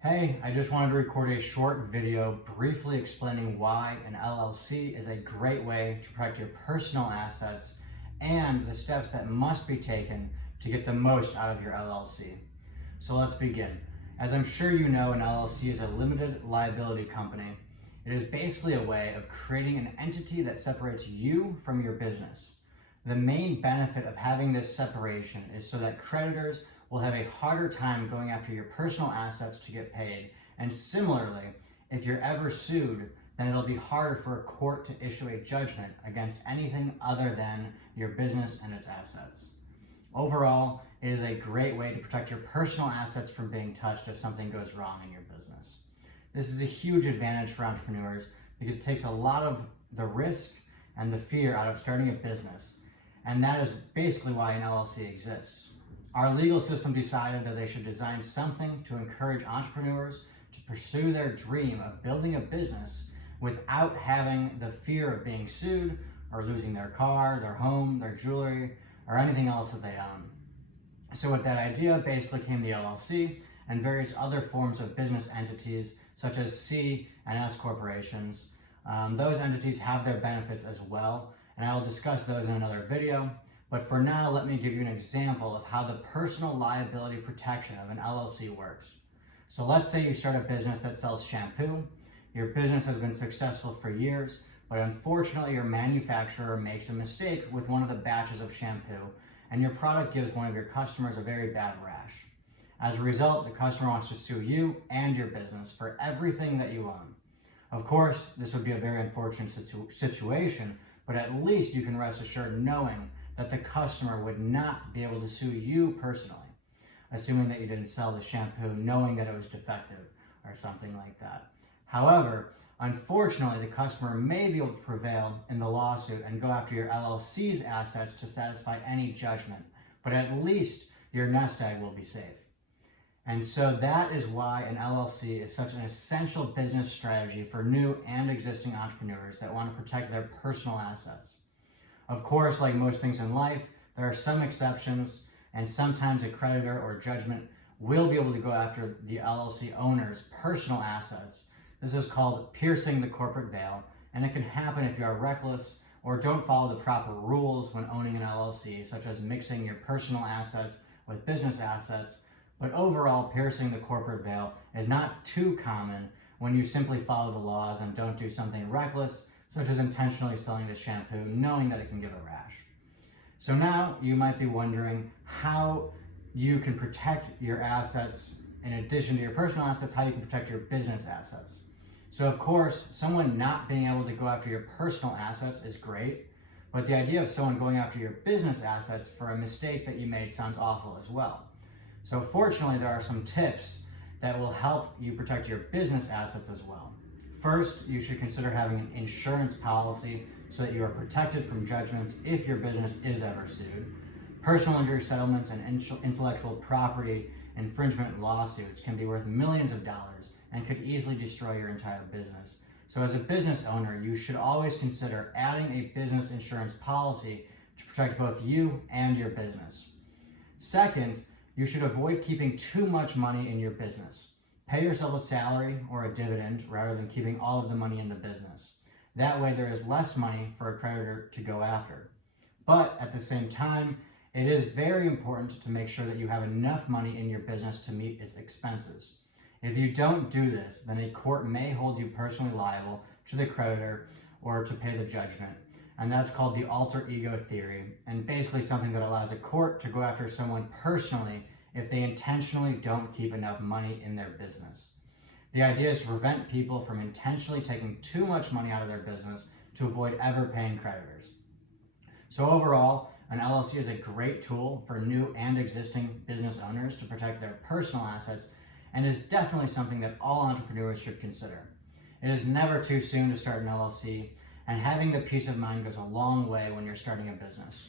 Hey, I just wanted to record a short video briefly explaining why an LLC is a great way to protect your personal assets and the steps that must be taken to get the most out of your LLC. So let's begin. As I'm sure you know, an LLC is a limited liability company. It is basically a way of creating an entity that separates you from your business. The main benefit of having this separation is so that creditors will have a harder time going after your personal assets to get paid. And similarly, if you're ever sued, then it'll be harder for a court to issue a judgment against anything other than your business and its assets. Overall, it is a great way to protect your personal assets from being touched if something goes wrong in your business. This is a huge advantage for entrepreneurs because it takes a lot of the risk and the fear out of starting a business. And that is basically why an LLC exists. Our legal system decided that they should design something to encourage entrepreneurs to pursue their dream of building a business without having the fear of being sued or losing their car, their home, their jewelry, or anything else that they own. So with that idea basically came the LLC and various other forms of business entities such as C and S corporations. Those entities have their benefits as well, and I will discuss those in another video. But for now, let me give you an example of how the personal liability protection of an LLC works. So let's say you start a business that sells shampoo. Your business has been successful for years, but unfortunately your manufacturer makes a mistake with one of the batches of shampoo, and your product gives one of your customers a very bad rash. As a result, the customer wants to sue you and your business for everything that you own. Of course, this would be a very unfortunate situation, but at least you can rest assured knowing that the customer would not be able to sue you personally, assuming that you didn't sell the shampoo knowing that it was defective or something like that. However, unfortunately, the customer may be able to prevail in the lawsuit and go after your LLC's assets to satisfy any judgment, but at least your nest egg will be safe. And so that is why an LLC is such an essential business strategy for new and existing entrepreneurs that want to protect their personal assets. Of course, like most things in life, there are some exceptions, and sometimes a creditor or judgment will be able to go after the LLC owner's personal assets. This is called piercing the corporate veil, and it can happen if you are reckless or don't follow the proper rules when owning an LLC, such as mixing your personal assets with business assets. But overall, piercing the corporate veil is not too common when you simply follow the laws and don't do something reckless, such as intentionally selling the shampoo, knowing that it can give a rash. So now you might be wondering how you can protect your assets in addition to your personal assets, how you can protect your business assets. So of course, someone not being able to go after your personal assets is great, but the idea of someone going after your business assets for a mistake that you made sounds awful as well. So fortunately, there are some tips that will help you protect your business assets as well. First, you should consider having an insurance policy so that you are protected from judgments if your business is ever sued. Personal injury settlements and intellectual property infringement lawsuits can be worth millions of dollars and could easily destroy your entire business. So as a business owner, you should always consider adding a business insurance policy to protect both you and your business. Second, you should avoid keeping too much money in your business. Pay yourself a salary or a dividend rather than keeping all of the money in the business. That way there is less money for a creditor to go after. But at the same time, it is very important to make sure that you have enough money in your business to meet its expenses. If you don't do this, then a court may hold you personally liable to the creditor or to pay the judgment. And that's called the alter ego theory, and basically something that allows a court to go after someone personally if they intentionally don't keep enough money in their business. The idea is to prevent people from intentionally taking too much money out of their business to avoid ever paying creditors. So overall, an LLC is a great tool for new and existing business owners to protect their personal assets, and is definitely something that all entrepreneurs should consider. It is never too soon to start an LLC, and having the peace of mind goes a long way when you're starting a business.